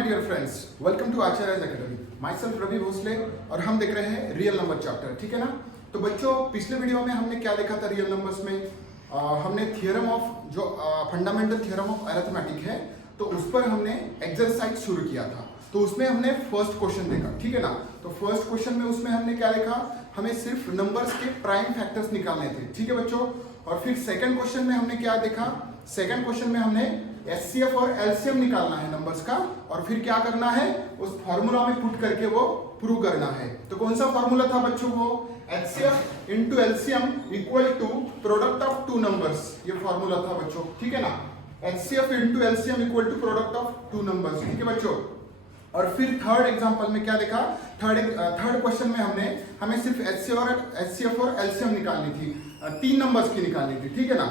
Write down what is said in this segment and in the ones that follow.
My dear friends, welcome to Acharya academy. Myself Ravi Bhosle और हम देख रहे हैं रियल नंबर चैप्टर। ठीक है ना। तो बच्चों, पिछले वीडियो में हमने क्या देखा था रियल नंबर्स में? हमने थियरम ऑफ जो फंडामेंटल थियरम ऑफ अरिथमेटिक है, तो उस पर हमने एक्सरसाइज शुरू किया था। तो उसमें हमने फर्स्ट क्वेश्चन देखा। ठीक है ना। तो फर्स्ट क्वेश्चन में उसमें हमने क्या देखा? हमें सिर्फ नंबर्स के प्राइम फैक्टर्स निकालने थे। ठीक है बच्चों। और फिर सेकंड क्वेश्चन में हमने क्या देखा? सेकंड क्वेश्चन में हमने एचसीएफ और एलसीएम निकालना है नंबर्स का, और फिर क्या करना है? उस फॉर्मूला में पुट करके वो प्रूव करना है। तो कौन सा फॉर्मूला था बच्चों? वो HCF into LCM equal to product of two numbers, ये फॉर्मूला था बच्चों। ठीक है ना। HCF into LCM equal to product of two numbers. ठीक है बच्चों। और फिर थर्ड एग्जांपल में क्या देखा? थर्ड क्वेश्चन में हमें सिर्फ एचसीएफ और एलसीएम निकालनी थी, तीन नंबर्स की निकालनी थी। ठीक है ना।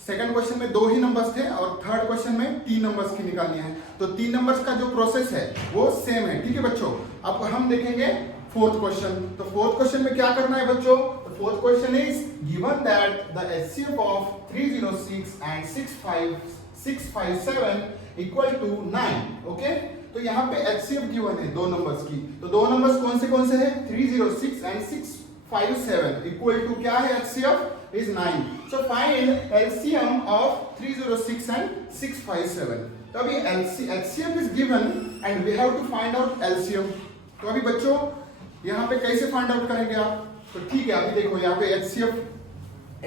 सेकंड क्वेश्चन में दो ही नंबर्स थे और थर्ड क्वेश्चन में तीन नंबर्स की निकालनी है। तो तीन नंबर्स का जो प्रोसेस है वो सेम है। ठीक है बच्चों। अब हम देखेंगे फोर्थ क्वेश्चन। तो फोर्थ क्वेश्चन में क्या करना है बच्चों? तो fourth question is given that the HCF of 306 and 657 equal to 9। Okay. तो यहाँ पे एचसीएफ गिवन है दो नंबर्स की। तो दो नंबर्स कौन से हैं? 306 एंड 657 इक्वल टू क्या है? HCF is 9. So find LCM of 306 and 657. तो अभी HCF is given and we have to find out LCM. तो अभी बच्चों यहाँ पे कैसे फाइंड आउट करेंगे आप? तो ठीक है, अभी देखो यहाँ पे HCF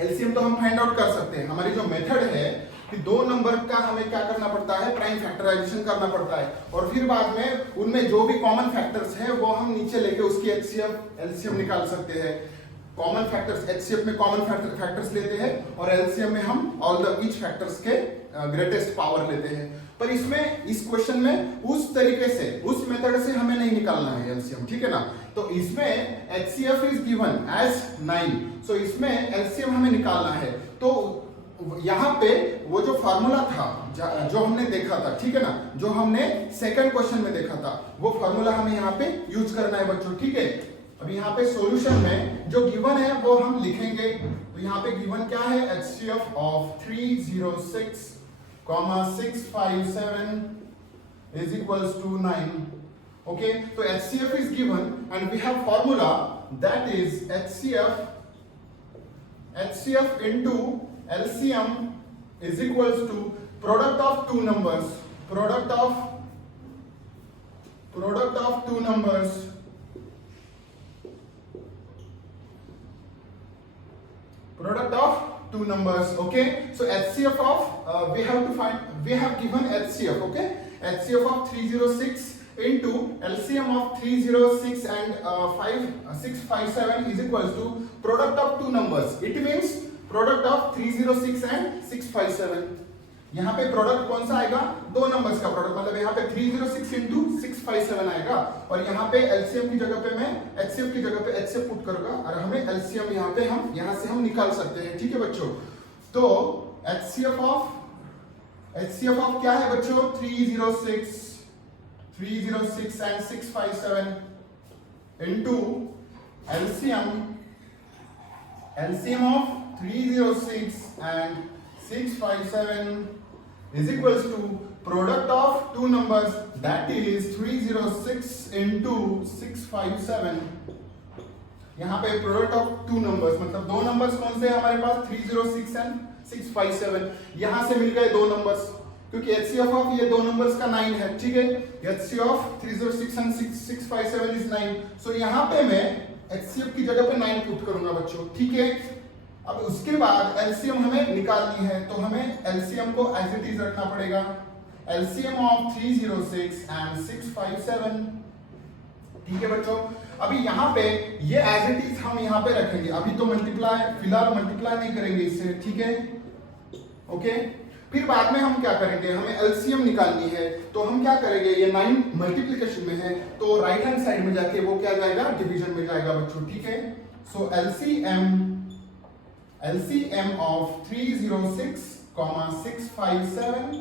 LCM तो हम फाइंड आउट कर सकते हैं। हमारी जो मेथड है कि दो नंबर का हमें क्या करना पड़ता है? प्राइम फैक्टराइजेशन करना पड़ता है, और फिर बाद में उनमें जो भी कॉमन फैक्टर्स है वो हम नीचे लेके उसकी HCF LCM निकाल सकते हैं। कॉमन फैक्टर्स एचसीएफ में कॉमन फैक्टर्स लेते हैं और एलसीएम में हम ऑल द ईच फैक्टर्स के ग्रेटेस्ट पावर लेते हैं। पर इसमें इस क्वेश्चन में उस तरीके से उस मेथड से हमें नहीं निकालना है एलसीएम। ठीक है ना। तो इसमें एचसीएफ इज गिवन एज 9, सो इसमें एलसीएम हमें निकालना है। तो यहाँ पे वो जो फॉर्मूला था जो हमने देखा था, ठीक है ना, जो हमने सेकंड क्वेश्चन में देखा था, वो फॉर्मूला हमें यहाँ पे यूज करना है बच्चों। ठीक है। अभी यहाँ पे सॉल्यूशन में जो गिवन है वो हम लिखेंगे। तो यहाँ पे गिवन क्या है? HCF of 306, 657 is equals to 9. Okay, so HCF is given and we have formula that is HCF into LCM is equals to product of two numbers. Product of two numbers. Product of two numbers. Okay, so HCF of we have given HCF. Okay, HCF of 306 into LCM of 306 and 657 is equals to product of two numbers. It means product of 306 and 657. यहाँ पे product कौन सा आएगा? दो numbers का product, मतलब यहाँ पे 306 into 657 आएगा, और यहाँ पे एलसीएम की जगह पे मैं एचसीएफ की जगह पे एचसीएफ पुट करूंगा, और हमें एलसीएम यहाँ से हम निकाल सकते हैं। ठीक है बच्चों। तो एचसीएफ ऑफ क्या है बच्चों? 306 and 657 into LCM of 306 and 657 is equals to product of two numbers, that is 306 into 657. यहाँ पे प्रोडक्ट ऑफ टू नंबर्स मतलब दो नंबर्स कौन से हैं हमारे पास? 306 एंड 657। यहाँ से मिल गए दो नंबर्स, क्योंकि एचसीएफ ऑफ ये दो नंबर्स का 9 है। ठीक है। HCF of 306 and 657 is 9। सो यहाँ पे मैं एचसीएफ की जगह पे 9 पुट करूंगा बच्चों। ठीक है। अब उसके बाद एलसीएम हमें निकालनी है, तो हमें एलसीएम को एज इट इज रखना पड़ेगा। LCM of 306 and 657। ठीक है बच्चों। अभी यहाँ पे ये एज इट इज हम यहाँ पे रखेंगे। अभी तो फिलहाल मल्टीप्लाई नहीं करेंगे इससे। ठीक है। ओके। फिर बाद में हम क्या करेंगे? हमें एलसीएम निकालनी है, तो हम क्या करेंगे? ये 9 मल्टीप्लीकेशन में है, तो राइट हैंड साइड में जाके वो क्या जाएगा? डिवीजन में जाएगा बच्चों। ठीक है। सो LCM of 306, 657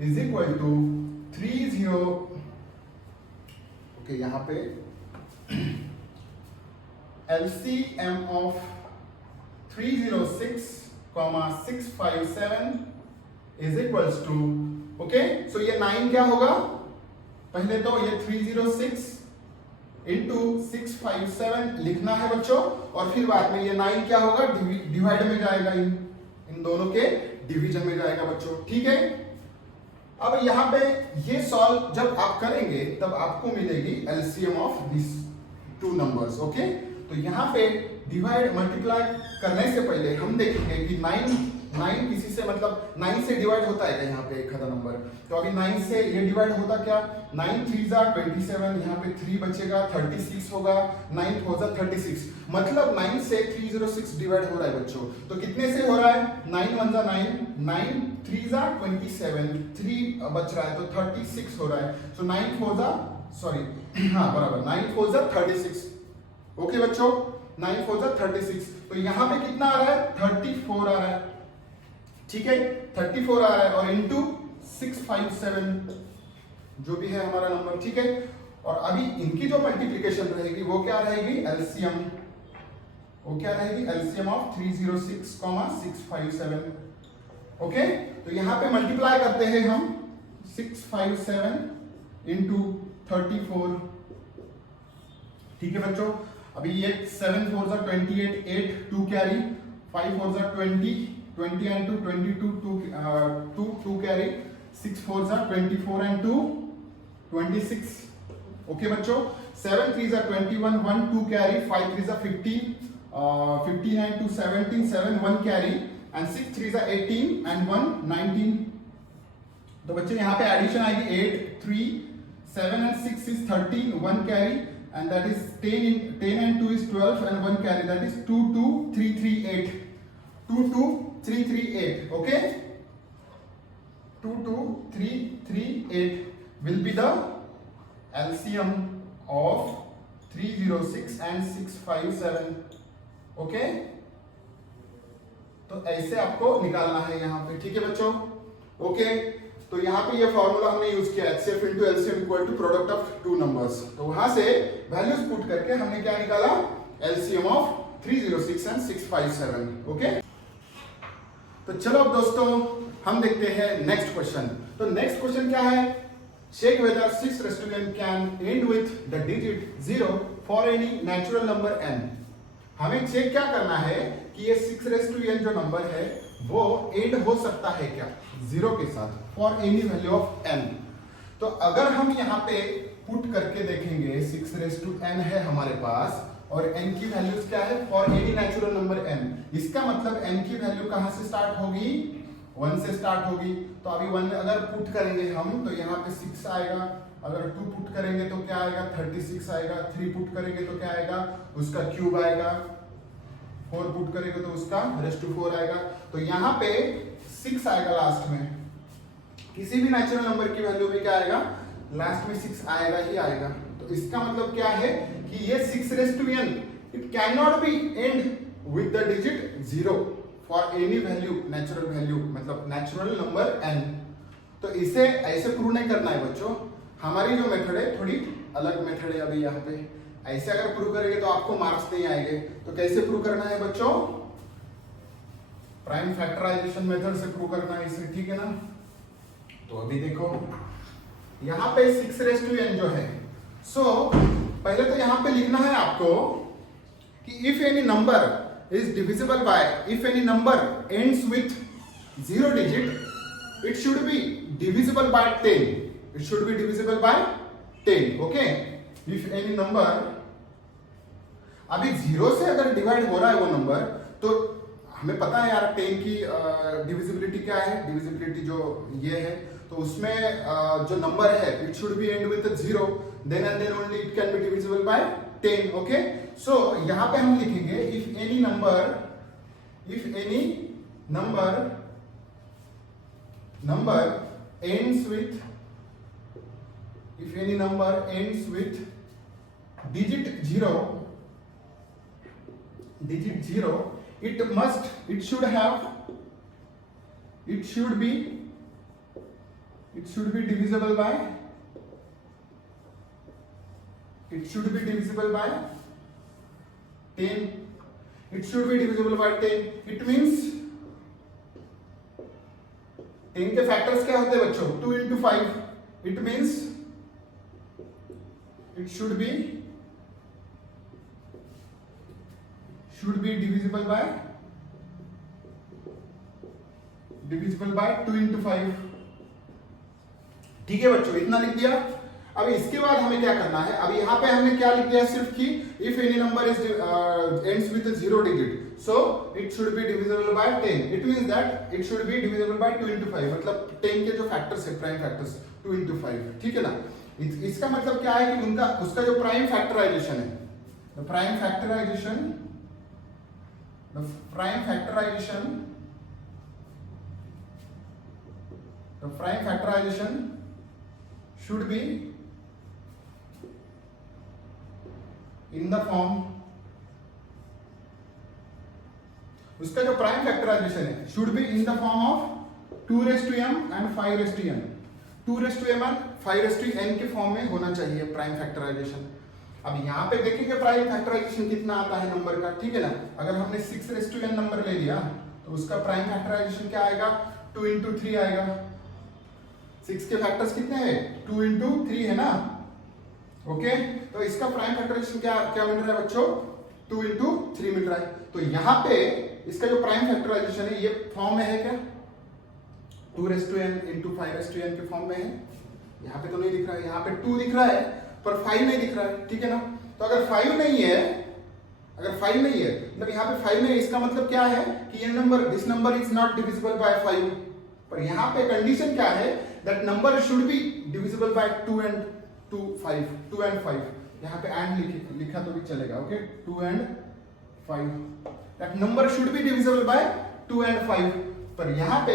is equal to 30. Okay, यहाँ पे LCM of 306, 657 is equals to, okay, सो ये 9 क्या होगा? पहले तो ये 306 इंटू 657 लिखना है बच्चों, और फिर बाद में ये 9 क्या होगा, डिवाइड में जाएगा, इन दोनों के डिवीजन में जाएगा बच्चों, ठीक है। अब यहाँ पे ये सॉल्व जब आप करेंगे तब आपको मिलेगी LCM of this two numbers, okay. तो यहाँ पे डिवाइड मल्टीप्लाई करने से पहले हम देखेंगे कि 9 किसी से मतलब 9 से डिवाइड होता है क्या यहाँ पे एक आधा नंबर, तो अभी 9 से ये डिवाइड होता क्या, 9 3 जा 27, यहाँ पे 3 बचेगा 36 होगा, 9 4 जा 36, मतलब 9 से 306 डिवाइड हो रहा है बच्चों। तो कितने से हो रहा है, 9 1 जा 9, 9 3 जा 27, 3 बच रहा है तो 36 हो रहा है। सो 9 4 जा सॉरी हाँ बराबर 9 4 जा 36, ओके बच्चों, 9 4 जा 36। तो यहाँ पे कितना आ रहा है, 34 आ रहा है, ठीक है, 34 आ रहा है, और इंटू 657 जो भी है हमारा नंबर, ठीक है। और अभी इनकी जो मल्टीप्लिकेशन रहेगी वो क्या रहेगी, एलसीएम, वो क्या रहेगी, एलसीएम ऑफ 306, 657, ओके। तो यहाँ पे मल्टीप्लाई करते हैं हम 657 इंटू 34, ठीक है बच्चों। अभी ये 7 4 जा 28, 8 2 कैरी, 5 4 जा 20 and 2 22, 2 carry, 6 4 जा 24 and 2 26, ओके बच्चों। 7 3 जा 21, 1 2 carry, 5 3 जा 15, 15 and 2 17, 7 1 carry, and 6 3 जा 18 and 1 19। तो बच्चे यहाँ पे एडिशन आएगी 8 3 7 and 6 is 13, 1 carry, and that is 10 and 2 is 12 and 1 carry, that is 2 2 3 3 8, 2 2 3 3 8, okay, 2 2 3 3 8 will be the LCM of 306 and 657, okay। तो ऐसे आपको निकालना है यहाँ पे, ठीक है बच्चों, ओके। तो यहाँ पे ये फॉर्मूला हमने यूज किया, HCF into LCM equal to product of two numbers. तो वहां से वैल्यूज पुट करके हमने क्या निकाला, LCM ऑफ 306 and 657, ओके। तो चलो अब दोस्तों हम देखते हैं नेक्स्ट क्वेश्चन। तो नेक्स्ट क्वेश्चन क्या है, check whether 6 raised to n can end with the digit 0 for any natural number n। हमें चेक क्या करना है कि ये 6 raised to n जो नंबर है वो एंड हो सकता है क्या 0 के साथ for any value of n। तो अगर हम यहाँ पे पुट करके देखेंगे 6 raised to n है हमारे पास, और n की वैल्यूज क्या है, for any natural number n, इसका मतलब n की वैल्यू कहां से स्टार्ट होगी, 1 से स्टार्ट होगी। तो अभी 1 अगर पुट करेंगे हम तो यहाँ पे 6 आएगा, अगर 2 पुट करेंगे तो क्या आएगा, 36 आएगा, 3 पुट करेंगे तो क्या आएगा, उसका क्यूब आएगा, 4 पुट करेंगे तो उसका रेस्ट टू 4 आएगा। तो यहाँ पे 6 आएगा लास्ट में, किसी भी नेचुरल नंबर की वैल्यू में क्या आएगा, लास्ट में 6 आएगा ही आएगा। तो इसका मतलब क्या है कि ये 6 raised to n it can not be and with the digit 0 for any value, natural value मतलब नेचुरल नंबर n। तो इसे ऐसे प्रूव नहीं करना है बच्चों, हमारी जो मेथड है थोड़ी अलग मेथड है। अभी यहाँ पे ऐसे अगर प्रूव करेंगे तो आपको मार्क्स नहीं आएंगे। तो कैसे प्रूव करना है बच्चों, प्राइम फैक्टराइजेशन मेथड से प्रूव करना है इसे, ठीक है ना। तो अभी देखो यहाँ पे 6 raised to n जो है, सो पहले तो यहाँ पे लिखना है आपको कि if any number is divisible by, if any number ends with 0 digit it should be divisible by 10, it should be divisible by 10, okay. If any number, अभी 0 से अगर डिवाइड हो रहा है वो नंबर, तो हमें पता है यार 10 की डिविजिबिलिटी क्या है, डिविजिबिलिटी जो ये है, तो उसमें जो नंबर है it should be and with 0, then and then only it can be divisible by 10, okay। so यहाँ पे हम लिखेंगे if any number ends with, if any number ends with digit 0, it should be divisible by, it should be divisible by 10, it should be divisible by 10, it means 10 के factors क्या होते हैं बच्चों, 2 into 5, it means it should be divisible by 2 into 5। ठीक है बच्चों, इतना लिख दिया। अब इसके बाद हमें क्या करना है, अब यहाँ पे हमने क्या लिख दिया सिर्फ कि if any number is ends with a 0 digit so it should be divisible by 10, it means that it should be divisible by 2 into 5, मतलब 10 के जो फैक्टर्स है प्राइम फैक्टर्स 2 into 5, ठीक है ना। इसका मतलब क्या है कि उसका जो प्राइम फैक्टराइजेशन है, the prime factorization should be in the form, उसका जो प्राइम फैक्टराइजेशन है should be in the form of 2 raised to m and 5 raised to n, 2 raised to m and 5 raised to n के form में होना चाहिए prime factorisation. अब यहाँ पे देखेंगे प्राइम फैक्टराइजेशन कितना आता है नंबर का, ठीक है ना। अगर हमने 6 raised to n नंबर ले लिया तो उसका प्राइम फैक्टराइजेशन क्या आएगा, 2 into 3 आएगा। 6 के फैक्टर्स कितने हैं, 2 into 3 है ना, ओके। तो इसका प्राइम फैक्टराइजेशन क्या मिल रहा है बच्चों, 2 into 3 मिल रहा है। तो यहाँ पे इसका जो प्राइम फैक्टराइजेशन है ये फॉर्म में है क्या, 2 raised to n into 5 raised to n के फॉर्म में है। यहाँ पे तो नहीं दिख रहा है, यहाँ पे 2 दिख रहा है पर 5 नहीं दिख रहा है, ठीक है ना। तो अगर 5 नहीं है, मतलब यहाँ पे 5 नहीं है, इसका मतलब क्या है कि ये number, this number is not divisible bye 5। पर यहाँ पे कंडीशन क्या है, that number should be divisible by 2 and 5। यहाँ पे एंड लिखा तो भी चलेगा, okay, 2 and 5, that number should be divisible by 2 and 5। पर यहाँ पे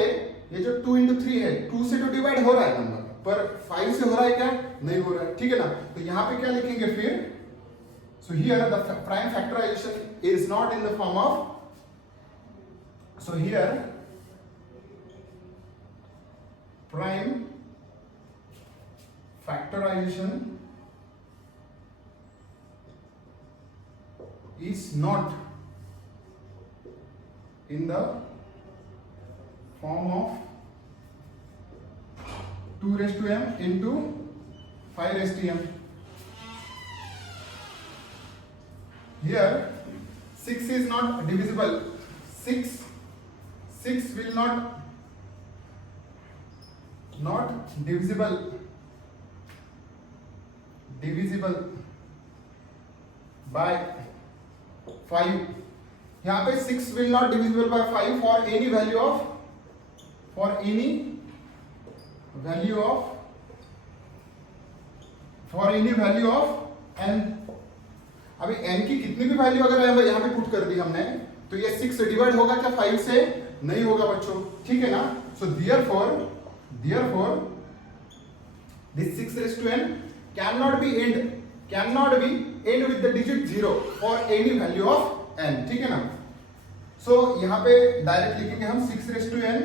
ये जो 2 into 3 है, 2 से तो डिवाइड हो रहा है नंबर, पर 5 से हो रहा है क्या, नहीं हो रहा है, ठीक है ना। तो यहाँ पे क्या लिखेंगे फिर, so here the prime factorization is not in the form of, so here prime factorization is not in the form of 2 raised to m into 5 raised to m. Here 6 is not divisible, 6 will not divisible by 5। यहाँ पे 6 will not divisible by 5 for any value of n। अभी n की कितनी भी value अगर यहाँ पे put कर दी हमने तो ये 6 से डिवाइड होगा क्या 5 से, नहीं होगा बच्चों, ठीक है ना। सो therefore this 6 raised to n cannot be end with the digit 0 for any value of n, ठीक है ना। सो यहाँ पे डायरेक्ट लिखेंगे हम 6 raised to n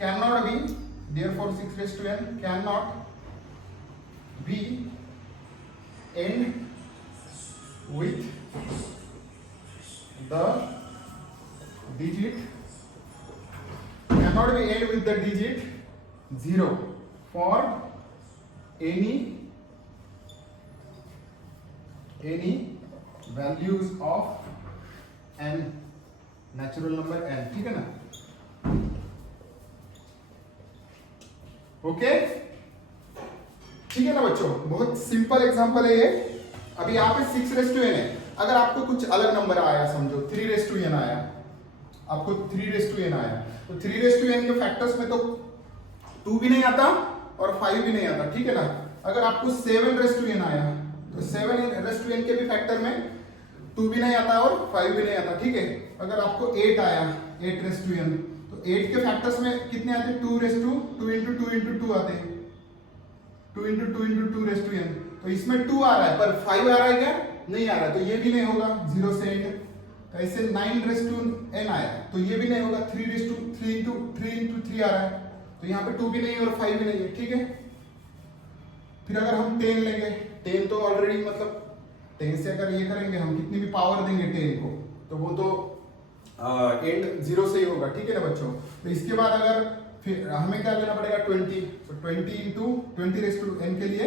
cannot be, therefore 6 raised to n cannot be end with the digit 0 for any values of n, natural number n, ठीक है ना। ओके, ठीक है ना बच्चों, बहुत सिंपल एग्जांपल है ये। अभी यहाँ पे 6 raised to n है, अगर आपको कुछ अलग नंबर आया, समझो 3 raised to n आया, आपको 3 raised to n आया, तो 3 raised to n के फैक्टर्स में तो 2 भी नहीं आता और 5 भी नहीं आता, ठीक है ना। अगर आपको 7 raised to n आया तो 7 raised to n के भी फैक्टर में 2 भी नहीं आता और 5 भी नहीं आता, ठीक है। अगर आपको 8 आया, 8 raised to n, तो 8 के फैक्टर्स में कितने आते हैं, 2 raised to 2 into 2 into 2 आते हैं, 2 into 2 into 2 raised to n। तो इसमें 2 आ रहा है पर 5 आ रहा है क्या, नहीं आ रहा है, तो ये भी नहीं होगा 0 से 8। तो ऐसे 9 raised to n आया तो ये भी नहीं होगा, 3 raised to 3 into 3 आ रहा है, तो यहाँ पे 2 भी नहीं और 5 भी नहीं है, ठीक है। फिर अगर हम 10 लेंगे, 10 तो ऑलरेडी मतलब 10 से अगर ये करेंगे हम, कितनी भी पावर देंगे 10 को, तो वो तो एंड 0 से ही होगा, ठीक है ना बच्चों। तो इसके बाद अगर फिर हमें क्या लेना पड़ेगा 20, तो 20 into 20 raised to n के लिए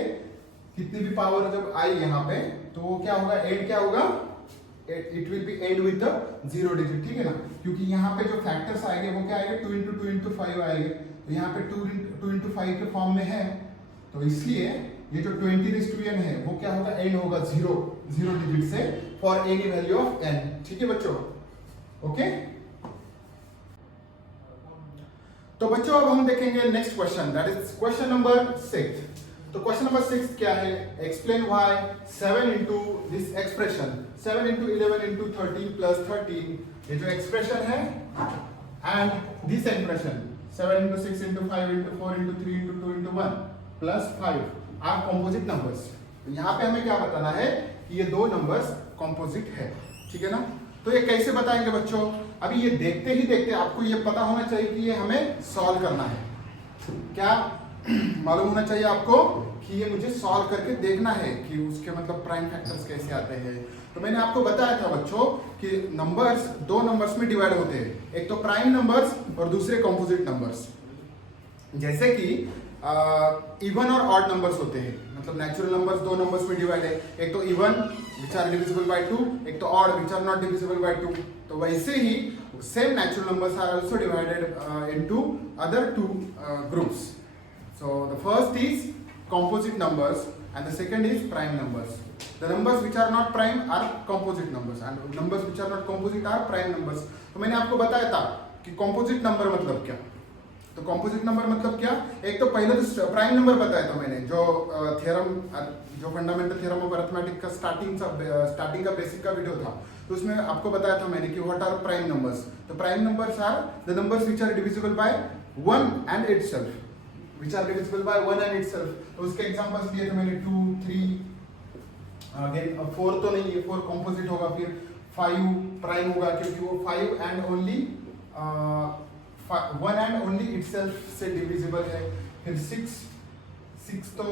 कितनी भी पावर जब आई यहाँ पे तो वो क्या होगा, एंड क्या होगा, it will be and with the 0 digit, ठीक है ना, क्योंकि यहाँ पे जो फैक्टर्स आएंगे वो क्या आएंगे, 2 into 2 into 5 आएंगे, तो यहाँ पे 2 into 5 के फॉर्म में है, तो इसलिए ये जो 20n है वो क्या होगा, एंड होगा 0 डिजिट से for any value of n, ठीक है बच्चों, ओके। तो बच्चों अब हम देखेंगे next question, that is question number 6। तो क्वेश्चन नंबर 6 क्या है, explain why 7 into this expression 7 into 11 into 13 plus 13, ये जो एक्सप्रेशन है, and this expression 7 into 6 into 5 into 4 into 3 into 2 into 1 plus 5 are composite numbers. तो यहाँ पे हमें क्या बताना है कि ये दो नंबर्स कॉम्पोजिट है, ठीक है ना। तो ये कैसे बताएंगे बच्चों, अभी ये देखते ही देखते आपको ये पता होना चाहिए कि ये हमें सॉल्व करना है, क्या मालूम होना चाहिए आपको कि ये मुझे सॉल्व करके देखना है कि उसके मतलब प्राइम फैक्टर्स कैसे आते हैं। तो मैंने आपको बताया था बच्चों कि नंबर्स दो नंबर्स में डिवाइड होते हैं, एक तो प्राइम नंबर्स और दूसरे कॉम्पोजिट नंबर्स। जैसे कि इवन और ऑड नंबर्स होते हैं, मतलब नेचुरल नंबर्स दो नंबर्स में डिवाइड है, एक तो even which are divisible by 2, एक तो odd which are not divisible by 2। तो वैसे ही same natural numbers are also divided into other two groups. So the first is composite numbers and the second is prime numbers. The numbers which are not prime are composite numbers and numbers which are not composite are prime numbers. तो मैंने आपको बताया था कि composite number मतलब क्या। तो composite number मतलब क्या, एक तो पहले तो प्राइम नंबर बताया था मैंने, जो थ्योरम जो फंडामेंटल थ्योरम ऑफ अरिथमेटिक का स्टार्टिंग का बेसिक का वीडियो था, तो उसमें आपको बताया था मैंने कि व्हाट आर प्राइम नंबर्स। तो prime numbers are the numbers which are divisible by 1 and itself, which are divisible by 1 and itself। तो उसके एग्जांपल्स दिए थे मैंने 2, 3, अगेन 4 तो नहीं है, 4 कॉम्पोजिट होगा, फिर 5 प्राइम होगा क्योंकि वो 5 and only 1 and only itself से डिविजिबल है, फिर 6 तो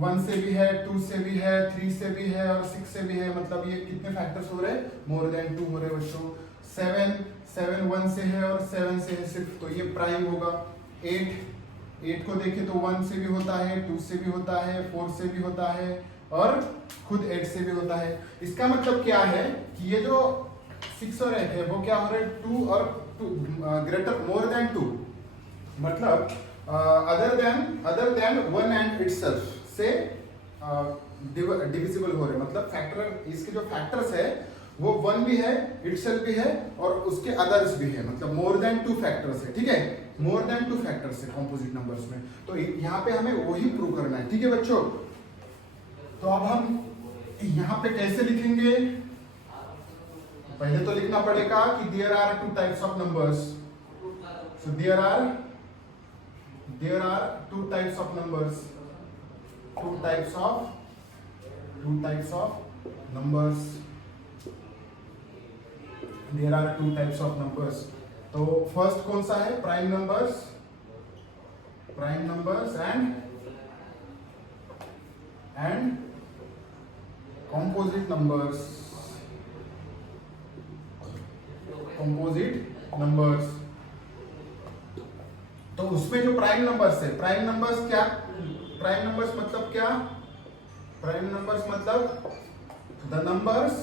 1 से भी है, 2 से भी है, 3 से भी है और 6 से भी है, मतलब ये कितने फैक्टर्स हो रहे हैं, मोर देन 2 हो रहे हैं बच्चों। 7 1 से है और 7 से है सिर्फ, तो ये प्राइम होगा। 8 को देखें तो 1 से भी होता है, 2 से भी होता है, 4 से भी होता है और खुद 8 से भी होता है। इसका मतलब क्या है कि ये जो 6 और 8 है वो क्या हो रहे हैं, 2 और 2 ग्रेटर मोर देन 2, मतलब अदर देन 1 एंड इटसेल्फ से डिविजिबल हो रहे हैं, मतलब फैक्टर, इसके जो फैक्टर्स है वो 1 भी है, इटसेल्फ भी है और उसके अदर्स भी है, मतलब मोर देन 2 फैक्टर्स है, ठीक है, मोर देन 2 फैक्टर्स है कॉम्पोजिट नंबर्स में। तो यहाँ पे हमें वही प्रूव करना है, ठीक है बच्चों। तो अब हम यहाँ पे कैसे लिखेंगे, पहले तो लिखना पड़ेगा कि there are 2 types of numbers. So there are 2 types of numbers, 2 types of numbers, there are 2 types of numbers. तो फर्स्ट कौन सा है, prime numbers and composite numbers। तो उसमें जो प्राइम नंबर्स है, प्राइम नंबर्स क्या, प्राइम नंबर्स मतलब क्या, प्राइम नंबर्स मतलब the numbers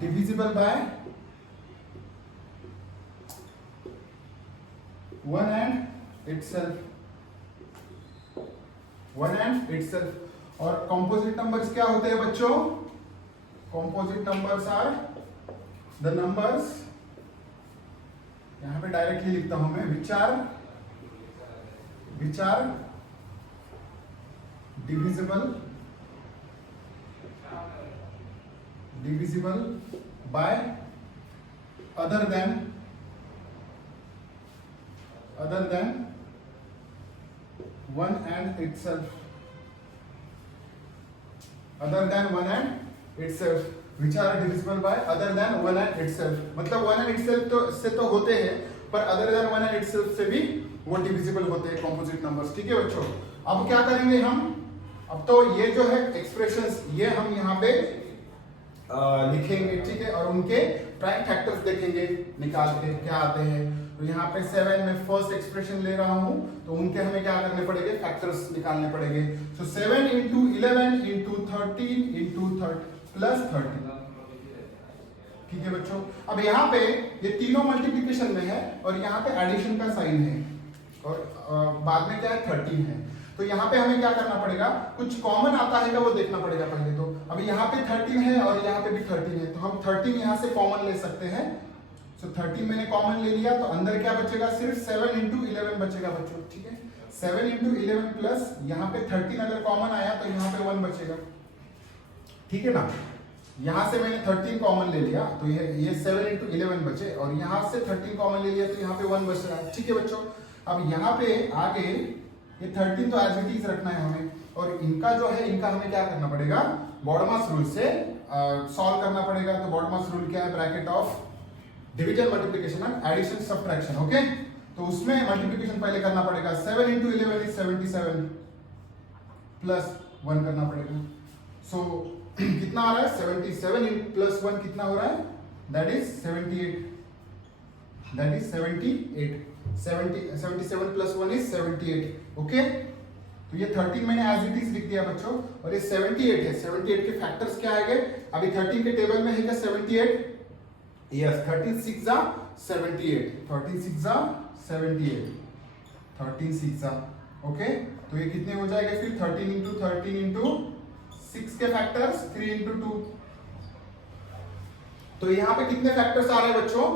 divisible by 1 and itself। और composite numbers क्या होते हैं बच्चों, composite numbers are the numbers, यहां पे डायरेक्टली लिखता हूं मैं, which are divisible by other than 1 and itself, which are divisible by other than 1 and itself। मतलब 1 and itself तो से तो होते हैं, पर other than 1 and itself से भी वो divisible होते हैं composite numbers, ठीक है बच्चों। अब क्या करेंगे हम, अब तो ये जो है एक्सप्रेशंस ये हम यहाँ पे लिखेंगे, ठीक है, और उनके प्राइम फैक्टर्स देखेंगे निकाल के क्या आते हैं। तो यहाँ पे 7 में फर्स्ट एक्सप्रेशन ले रहा हूँ, तो उनके हमें क्या करने पड़ेंगे, फैक्टर्स निकालने पड़ेंगे। सो 7 इंटू 11 इंटू 13 इंटू प्लस 30। ठीक है बच्चों, अब यहाँ पे ये तीनों मल्टीप्लिकेशन में है और यहाँ पे एडिशन का साइन है और बाद में क्या है 13 है। तो यहाँ पे हमें क्या करना पड़ेगा, कुछ कॉमन आता है क्या वो देखना पड़ेगा पहले। तो अभी यहाँ पे 13 है और यहाँ पे भी 13 है, तो हम 13 यहाँ से कॉमन ले सकते हैं। सो 13 मैंने कॉमन ले लिया, तो अंदर क्या बचेगा, सिर्फ 7 इंटू 11 बचेगा बच्चों। ठीक है, 7 इंटू 11 प्लस यहाँ पे 13 अगर कॉमन आया तो यहाँ पे 1 बचेगा। ठीक है ना, यहाँ से मैंने 13 कॉमन ले लिया, तो ये 7 इंटू 11 बचे और यहाँ से 13 कॉमन ले लिया तो यहाँ पे 1 बच रहा है। ठीक है बच्चों, अब यहाँ पे आगे ये 13 तो एज इट इज रखना है हमें, और इनका जो है इनका हमें क्या करना पड़ेगा, बॉडमास रूल से सॉल्व करना पड़ेगा। तो बॉडमास रूल क्या है, bracket of division multiplication and addition subtraction. Okay, तो उसमें मल्टीप्लिकेशन पहले करना पड़ेगा। 7 इंटू 11 इज 77 प्लस 1 करना पड़ेगा। सो कितना आ रहा है, 77 प्लस 1 कितना हो रहा है, that is 78, that is 78। 77 plus 1 is 78। Okay, तो ये 13 मैंने एज इट इज लिख दिया बच्चों, और ये 78 है। 78 के फैक्टर्स क्या आएंगे, अभी 13 के टेबल में है क्या 78, यस 13 6 जा 78, 13 6 जा 78, 13 6 जा। ओके, तो ये कितने हो जाएगा फिर, 13 इंटू 6 के फैक्टर्स 3 इंटू 2। तो यहाँ पे कितने फैक्टर्स आ रहे हैं बच्चों,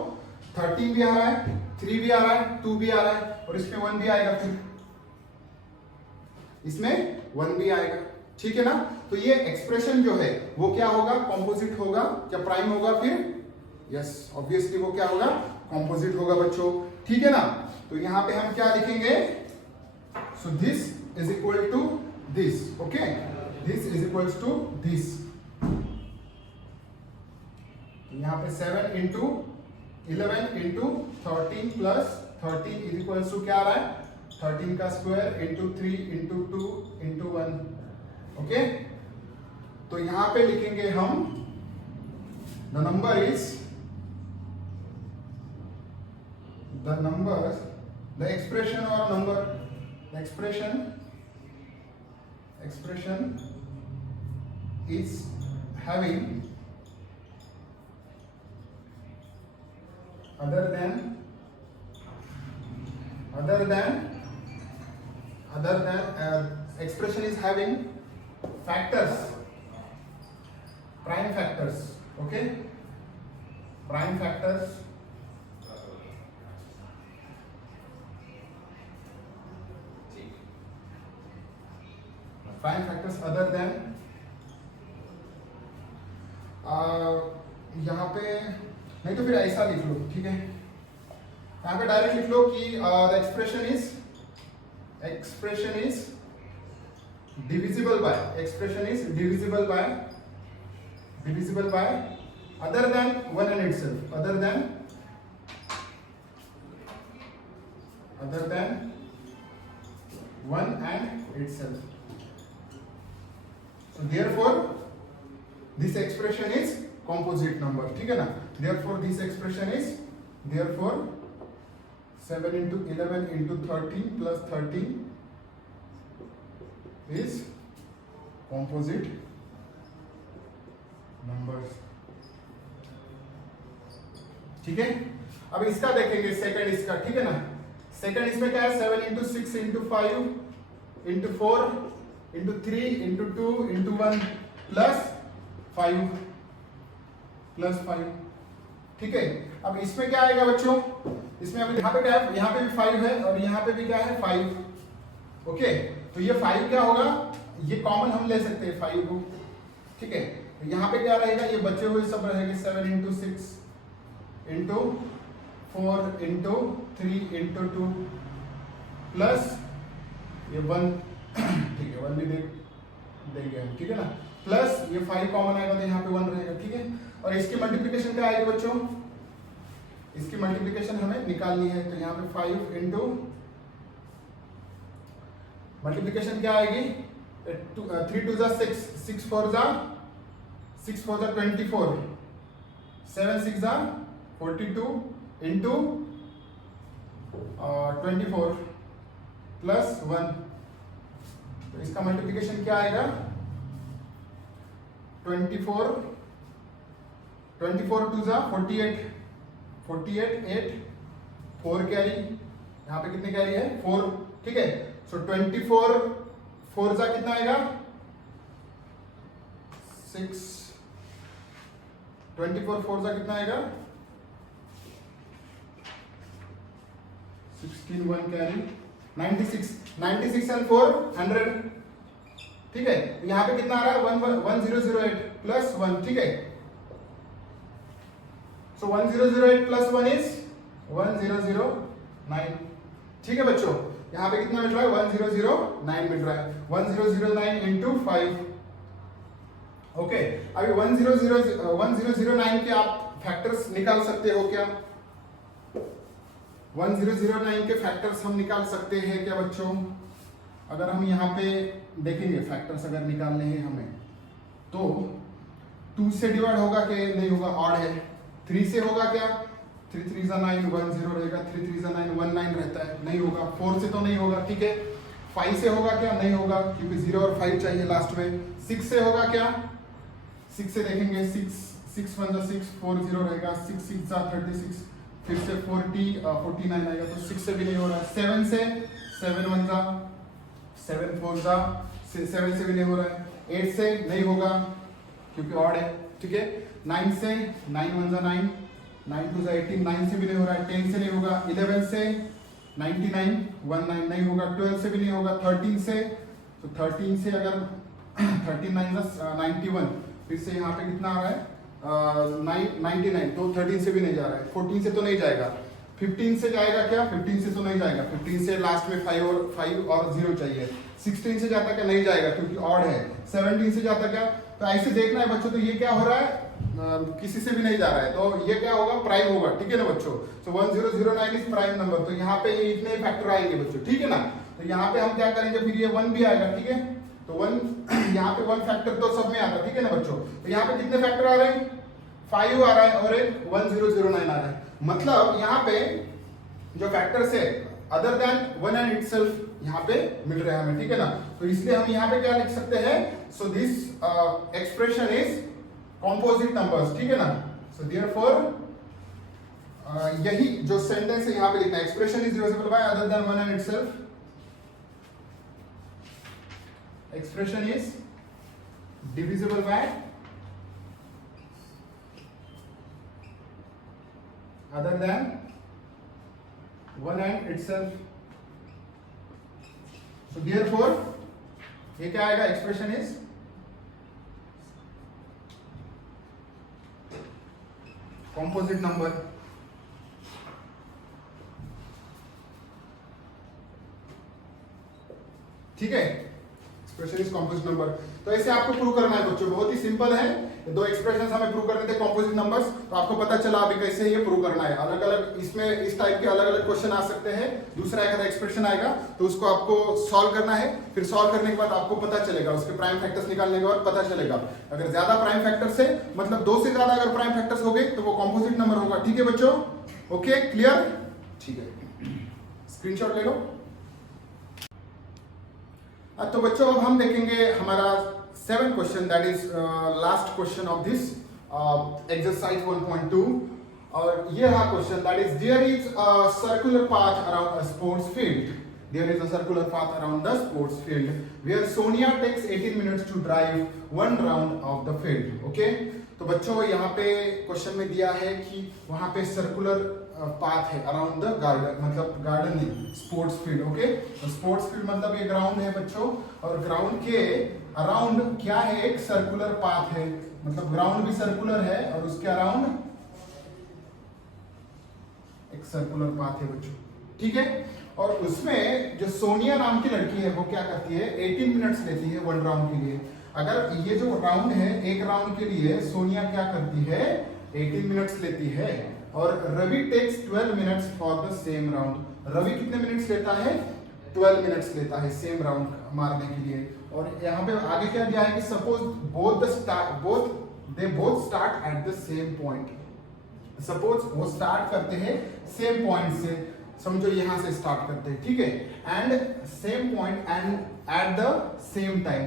13 भी आ रहा है, 3 भी आ रहा है, 2 भी आ रहा है, और इसमें 1 भी आएगा, फिर इसमें 1 भी आएगा। ठीक है ना, तो ये एक्सप्रेशन जो है वो क्या होगा, कॉम्पोजिट होगा, क्या प्राइम होगा फिर, यस ऑब्वियसली वो क्या होगा, कॉम्पोजिट होगा बच्चों। ठीक है ना, तो यहाँ पे हम क्या लिखेंगे, so this is equal to this. Okay, this is equals to this. यहाँ पे 7 into 11 into 13 plus 13 is equals to क्या आ रहा है, 13 का square into 3 into 2 into 1। Okay, तो यहाँ पे लिखेंगे हम the number is the expression और number, the expression is having other than expression is having factors, prime factors. Okay, prime factors other than यहाँ पे नहीं तो फिर ऐसा लिख लो। ठीक है, यहाँ पे डायरेक्ट लिख लो कि the expression is divisible by other than one and itself, other than one and itself. So therefore this expression is composite number. ठीक है ना, therefore this expression is 7 into 11 into 13 plus 13 is composite numbers. ठीक है, अब इसका देखेंगे second इसका। ठीक है ना, सेकंड इसमें क्या है, 7 into 6 into 5 into 4 into 3 into 2 into 1 plus 5। ठीक है, अब इसमें क्या आएगा बच्चों, इसमें अभी यहाँ पे क्या है, यहाँ पे भी 5 है और यहाँ पे भी क्या है 5। ओके, तो ये 5 क्या होगा, ये कॉमन हम ले सकते हैं 5 को। ठीक है, तो यहाँ पे क्या रहेगा, ये बचे हुए सब रहेंगे 7 into 6 into 4 into 3 into 2 plus ये 1। ठीक है, 1 भी देंगे हम। ठीक है ना, प्लस ये 5 कॉमन आएगा तो यहाँ पे 1 रहेगा। ठीक है, और इसकी मल्टीप्लिकेशन क्या आएगी बच्चों, इसकी मल्टीप्लिकेशन हमें निकालनी है, तो यहाँ पे 5 इंटू मल्टीप्लिकेशन क्या आएगी, 3 2 6, 6 4 24, 7 6 42 इंटू 24 प्लस 1, तो इसका मल्टीप्लिकेशन क्या आएगा? 24 2 जा 48, 8 4 कैरी, यहाँ पे कितने कैरी है? 4, ठीक है। सो 24 4 जा कितना आएगा? 6, 24 4 जा कितना आएगा? 16 1 कैरी 96 एंड 4 100, ठीक है। यहाँ पे कितना आ रहा है? 1008 प्लस 1, ठीक है। सो 1008 प्लस 1 इज 1009, ठीक है बच्चों। यहाँ पे कितना मिल रहा है? 1009 मिल रहा है। 1009 इंटू 5, ओके। अभी 1009 के आप फैक्टर्स निकाल सकते हो क्या? 1009 के फैक्टर्स हम निकाल सकते हैं क्या बच्चों? अगर हम यहाँ पे देखेंगे फैक्टर्स अगर निकालने हैं हमें, तो 2 से डिवाइड होगा कि नहीं होगा? ऑड है। 3 से होगा क्या? 3 3 जा 9 1 0 रहेगा। 3 3 जा 9 1 9 रहता है, नहीं होगा। 4 से तो नहीं होगा, ठीक है। 5 से होगा क्या? नहीं होगा, क्योंकि 0 और 5 चाहिए लास्ट में। 6 से होगा क्या? 6 से देखेंगे, 6 1 जा 6 4 0 रहेगा। 6 6 जा 36, फिर से 49 आएगा, तो 6 से भी नहीं हो रहा है। 7 से 7 1 जा 7 4 जा 7 से भी नहीं हो रहा है। 8 से नहीं होगा क्योंकि ऑड है, ठीक है। 9 से 9 1 जा 9 9 2 जा 18, 9 से भी नहीं हो रहा है। 10 से नहीं होगा। 11 से 99 19 नहीं होगा। 12 से भी नहीं होगा। 13 से, तो 13 से अगर 13 9 जा 91, फिर से यहाँ पे कितना आ रहा है? 99, तो 13 से भी नहीं जा रहा है। 14 से तो नहीं जाएगा। 15 से जाएगा क्या? 15 से तो नहीं जाएगा। 15 से लास्ट में 5 और 0 चाहिए। 16 से जाता क्या? नहीं जाएगा क्योंकि ऑड है। 17 से जाता क्या? तो ऐसे देखना है बच्चों। तो ये क्या हो रहा है? किसी से भी नहीं जा रहा है, तो ये क्या होगा? प्राइम होगा, ठीक है ना बच्चों। सो 1009 इज प्राइम नंबर, तो यहाँ पे ये इतने फैक्टर आएंगे बच्चों, ठीक है ना। तो यहाँ पे हम क्या करेंगे? फिर ये 1 भी आएगा, ठीक है। तो 1 यहाँ पे 1 फैक्टर तो सब में आता है, ठीक है ना बच्चों। तो यहाँ पे कितने फैक्टर आ रहे हैं? 5 आ रहा है और एक 1009 आ रहा है। मतलब यहाँ पे जो फैक्टर्स है अदर देन 1 एंड इटसेल्फ यहाँ पे मिल रहे हैं हमें, ठीक है ना। तो इसलिए हम यहाँ पे क्या लिख सकते हैं? So this expression is composite numbers, ठीक है ना। सो देयरफॉर यही जो सेंटेंस है यहाँ पे लिखना है, expression is divisible by other than 1 and itself. Expression is divisible by other than 1 and itself. So therefore ये क्या आएगा? एक्सप्रेशन इज कॉम्पोजिट नंबर, ठीक है। Expression is composite number. तो ऐसे आपको प्रूव करना है बच्चों, बहुत ही सिंपल है। 2 एक्सप्रेशंस हमें प्रूव करने थे कॉम्पोजिट नंबर्स, तो आपको पता चला अभी कैसे ये प्रूव करना है। अलग अलग इसमें इस टाइप के अलग अलग क्वेश्चन आ सकते हैं। दूसरा एक एक्सप्रेशन आएगा तो उसको आपको सॉल्व करना है। फिर सॉल्व करने के बाद आपको पता चलेगा, उसके प्राइम फैक्टर्स निकालने के बाद पता चलेगा। अगर ज्यादा प्राइम फैक्टर्स है, मतलब 2 से ज्यादा अगर प्राइम फैक्टर्स हो गए तो वो कॉम्पोजिट नंबर होगा, ठीक है बच्चों। Okay, clear? ठीक है, स्क्रीनशॉट ले लो। तो बच्चों अब हम देखेंगे हमारा 7th question, that is last question of this exercise 1.2। और ये रहा question, that is there is a circular path around a sports field. There is a circular path around the sports field where Sonia takes 18 minutes to drive 1 round of the field. Okay? तो बच्चों यहाँ पे question में दिया है कि वहाँ पे सर्कुलर पाथ है अराउंड द गार्डन, मतलब गार्डन नहीं, स्पोर्ट्स फील्ड। ओके, तो स्पोर्ट्स फील्ड मतलब ये ग्राउंड है बच्चों, और ग्राउंड के अराउंड क्या है? एक सर्कुलर पाथ है, मतलब ग्राउंड भी सर्कुलर है और उसके अराउंड एक सर्कुलर पाथ है बच्चों, ठीक है। और उसमें जो सोनिया नाम की लड़की है वो क्या करती है? 18 मिनट्स लेती है 1 राउंड के लिए। अगर ये जो राउंड है, एक राउंड के लिए सोनिया क्या करती है? 18 मिनट्स लेती है। और Ravi takes 12 minutes for the same round. Ravi कितने मिनट्स लेता है? 12 मिनट्स लेता है सेम राउंड मारने के लिए। और यहाँ पे आगे क्या दिया है कि suppose both start at the same point. Suppose वो स्टार्ट करते हैं सेम पॉइंट से, समझो यहां से स्टार्ट करते हैं, ठीक है, and same point and eight the same time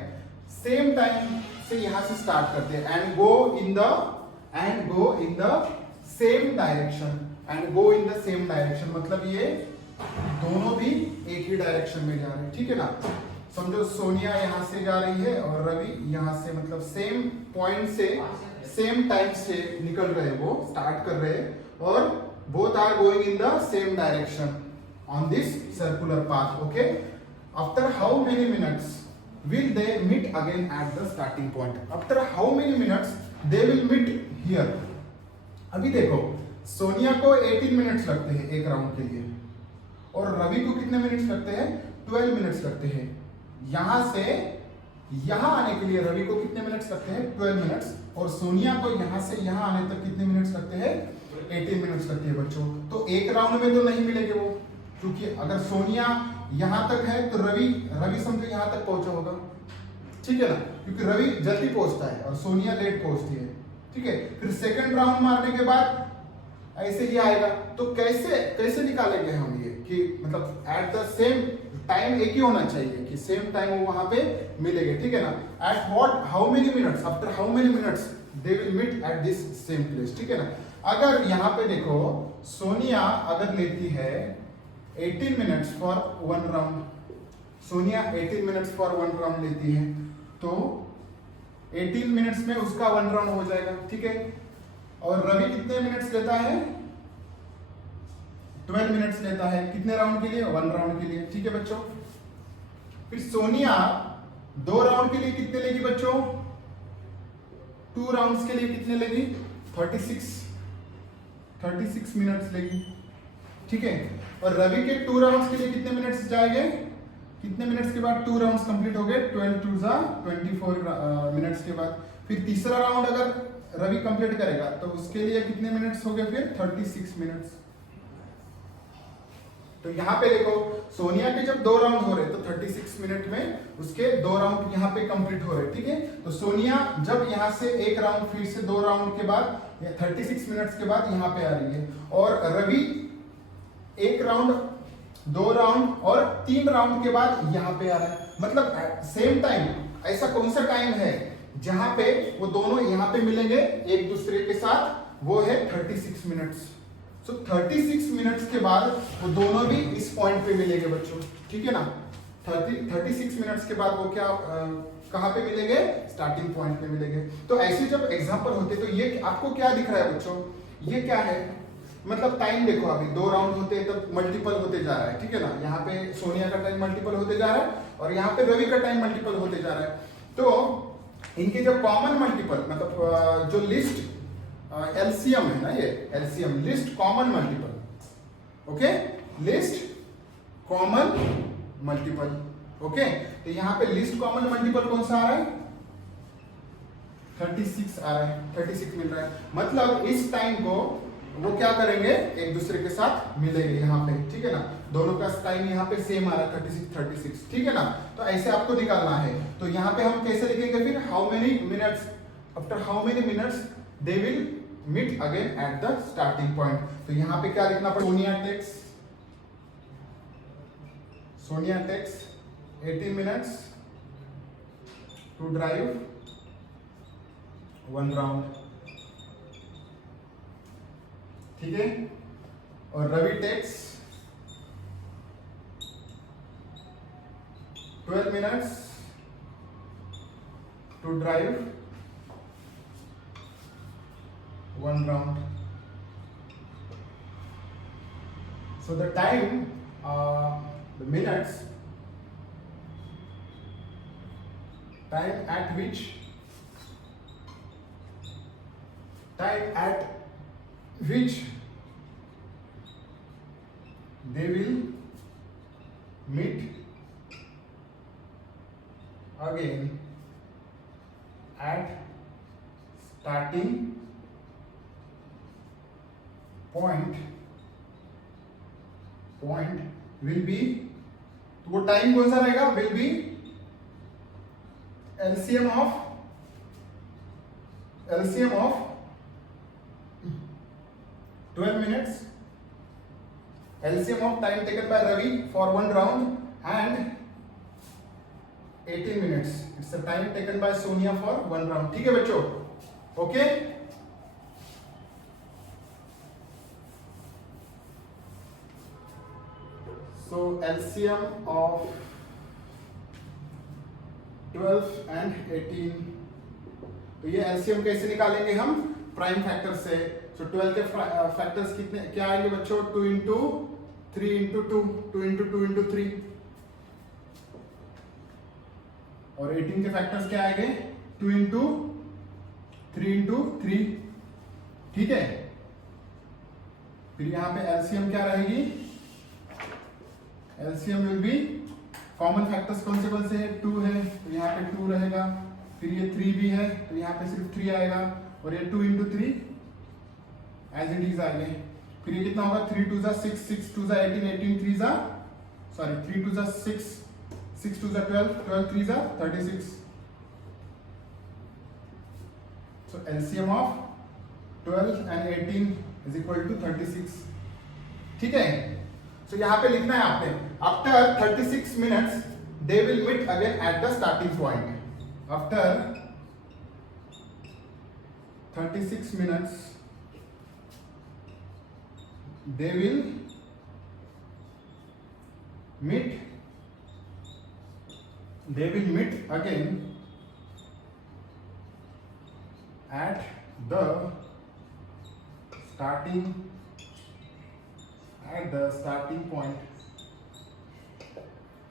से यहां से स्टार्ट करते हैं and go in the same direction, मतलब ये दोनों भी एक ही डायरेक्शन में जा रहे हैं, ठीक है ना। समझो सोनिया यहां से जा रही है और रवि यहां से, मतलब सेम पॉइंट से सेम टाइम से निकल रहे हैं, वो स्टार्ट कर रहे हैं और both are going in the same direction on this circular path. Okay, after how many minutes will they meet again at the starting point? After how many minutes they will meet here? अभी देखो सोनिया को 18 minutes लगते हैं एक round के लिए और रवि को कितने मिनट्स लगते हैं? 12 मिनट्स लगते हैं। यहां से यहां आने के लिए रवि को कितने मिनट्स लगते हैं? 12 मिनट्स, और सोनिया को यहां से यहां आने तक कितने मिनट्स लगते हैं? 18 मिनट्स लगती है बच्चों। तो एक राउंड में तो नहीं मिलेंगे वो, क्योंकि अगर सोनिया यहां तक है तो रवि समझो यहां तक पहुंचा होगा, ठीक है ना, क्योंकि रवि जल्दी पहुंचता है और सोनिया लेट पहुंचती है, ठीक है। फिर सेकंड राउंड मारने के बाद ऐसे ही आएगा, तो कैसे निकालेंगे हम ये कि मतलब एट द सेम टाइम एक ही होना चाहिए कि सेम टाइम वो वहां पे मिलेंगे, ठीक है ना। At what how many minutes, after how many minutes they will meet at this same place, ठीक है ना। अगर यहां पे देखो सोनिया अगर लेती है 18 minutes for one round, Sonia 18 minutes for one round लेती है, तो 18 मिनट्स में उसका वन राउंड हो जाएगा, ठीक है। और रवि कितने मिनट्स लेता है? 12 मिनट्स लेता है, कितने राउंड के लिए? वन राउंड के लिए, ठीक है बच्चों। फिर सोनिया 2 राउंड के लिए कितने लेगी बच्चों? 2 राउंड्स के लिए कितने लेगी? 36 मिनट्स लेगी, ठीक है। और रवि के 2 राउंड्स के लिए कितने मिनट्स जाएंगे? कितने मिनट्स के बाद 2 राउंड्स कंप्लीट हो गए? 12 2 24 मिनट्स के बाद। फिर तीसरा राउंड अगर रवि कंप्लीट करेगा तो उसके लिए कितने मिनट्स हो गए? फिर 36 मिनट्स। तो यहाँ पे देखो सोनिया के जब 2 राउंड हो रहे तो 36 मिनट में उसके 2 राउंड यहाँ पे कंप्लीट हो रहे, ठीक है। तो सोनिया जब यहाँ से एक राउंड फिर से 2 राउंड के बाद 36 मिनट्स के बाद यहाँ पे आ रही है, और रवि 1 राउंड 2 राउंड और 3 राउंड के बाद यहाँ पे आ रहा है, मतलब सेम टाइम। ऐसा कौन सा टाइम है जहां पे वो दोनों यहाँ पे मिलेंगे एक दूसरे के साथ? वो है 36 मिनट्स। सो 36 मिनट्स के बाद वो दोनों भी इस पॉइंट पे मिलेंगे बच्चों, ठीक है ना। 36 मिनट्स के बाद वो क्या कहां पे मिलेंगे? स्टार्टिंग पॉइंट पे मिलेंगे। तो ऐसे जब एग्जांपल होते तो ये आपको क्या दिख रहा है बच्चों? ये क्या है? मतलब टाइम देखो, अभी 2 राउंड होते हैं तब मल्टीपल होते जा रहा है, ठीक है ना। यहाँ पे सोनिया का टाइम मल्टीपल होते जा रहा है और यहाँ पे रवि का टाइम मल्टीपल होते जा रहा है। तो इनके जो कॉमन मल्टीपल, मतलब जो लिस्ट एलसीएम है ना, ये LCM list common multiple, okay, list common multiple, okay. तो यहाँ पे लिस्ट कॉमन मल्टीपल कौन सा आ रहा है? 36 आ रहा है, 36 मिल रहा है। मतलब इस टाइम को वो क्या करेंगे? एक दूसरे के साथ मिलेंगे यहाँ पे, ठीक है ना। दोनों का टाइम यहाँ पे सेम आ रहा है 36, ठीक है ना। तो ऐसे आपको निकालना है। तो यहाँ पे हम कैसे लिखेंगे फिर? How many minutes, after how many minutes they will meet again at the starting point. तो यहाँ पे क्या लिखना पड़ेगा? Sonia takes 18 minutes to drive 1 round, ठीक है। और Ravi takes 12 minutes to drive 1 round. So the time, the minutes, time at which they will meet again at starting point will be, तो वो टाइम कौन सा रहेगा? will be LCM of 12 minutes LCM of time taken by Ravi for one round and 18 minutes. It's the time taken by Sonia for one round. ठीक है बच्चों, okay? So LCM of 12 and 18, तो ये LCM कैसे निकालेंगे हम? Prime factor से। So 12 के फैक्टर्स कितने क्या आएंगे बच्चों? 2 into 3 into 2, 2 into 2 into 3, और 18 के फैक्टर्स क्या आएंगे? 2 into 3 into 3, ठीक है? फिर यहाँ पे LCM क्या रहेगी? LCM will be, common factors कौन से है? 2 है, तो यहाँ पे 2 रहेगा। फिर ये 3 भी है, तो यहाँ पे सिर्फ 3 आएगा, और ये 2 into 3 एज इट इज आएंगे। फिर ये कितना होगा? 3 2 जा 6, 6 2 जा 18, 18 3 जा, सॉरी 3 2 जा 6, 6 2 जा 12, 12 3 जा 36। So LCM of 12 and 18 is equal to 36, ठीक है? So यहाँ पे लिखना है आपने, after 36 minutes they will meet again at the starting point. After 36 minutes they will meet again at the starting point.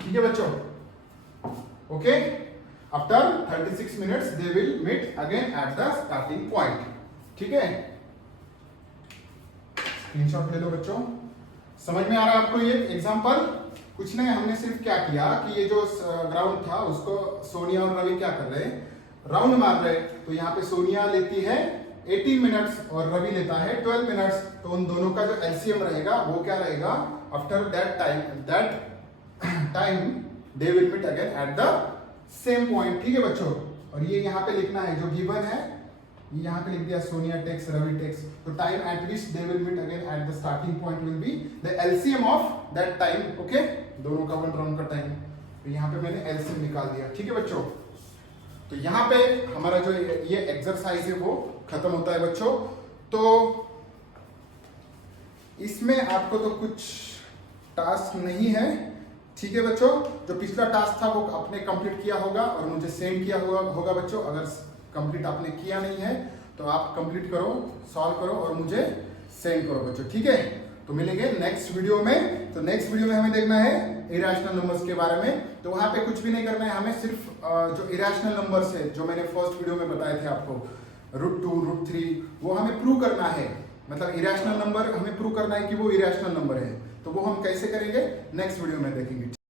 ठीक है बच्चों, okay? After 36 minutes they will meet again at the starting point, ठीक है? Screenshot ले लो बच्चों। समझ में आ रहा है आपको ये एग्जांपल? कुछ नहीं, हमने सिर्फ क्या किया कि ये जो ग्राउंड था उसको सोनिया और रवि क्या कर रहे हैं? राउंड मार रहे। तो यहाँ पे सोनिया लेती है 18 मिनट्स और रवि लेता है 12 मिनट्स। तो उन दोनों का जो LCM रहेगा वो क्या रहेगा? After that time they will meet again at the same point, ठीक है बच्चों? और ये यहाँ पे लिखना है जो गिवन है, ये यहाँ पे लिख दिया सोनिया टेक्स, रवि टेक्स। तो time at which they will meet again at the starting point will be the LCM of that time, okay? दोनों का वन राउंड का टाइम। तो यहाँ पे मैंने LCM निकाल दिया, ठीक है बच्चों? तो यहाँ पे हमारा जो ये एक्सरसाइज है वो खत्म होता है बच्चों। तो इसमें आपको तो कुछ टास्क नहीं है, ठीक है बच्चों? जो पिछला टास्क था वो आपने कंप्लीट किया होगा और मुझे सेंड किया होगा बच्चों। अगर कंप्लीट आपने किया नहीं है तो आप कंप्लीट करो, सॉल्व करो और मुझे सेंड करो बच्चों, ठीक है? तो मिलेंगे नेक्स्ट वीडियो में। तो नेक्स्ट वीडियो में हमें देखना है इरेशनल नंबर्स के बारे में। तो वहां पे कुछ भी नहीं करना है, हमें सिर्फ जो इरेशनल नंबर्स है जो मैंने फर्स्ट वीडियो में बताए थे आपको, √2, √3, वो हमें प्रूव करना है। मतलब इरेशनल नंबर हमें प्रूव करना है कि वो इरेशनल नंबर है। तो वो हम कैसे करेंगे नेक्स्ट वीडियो में देखेंगे।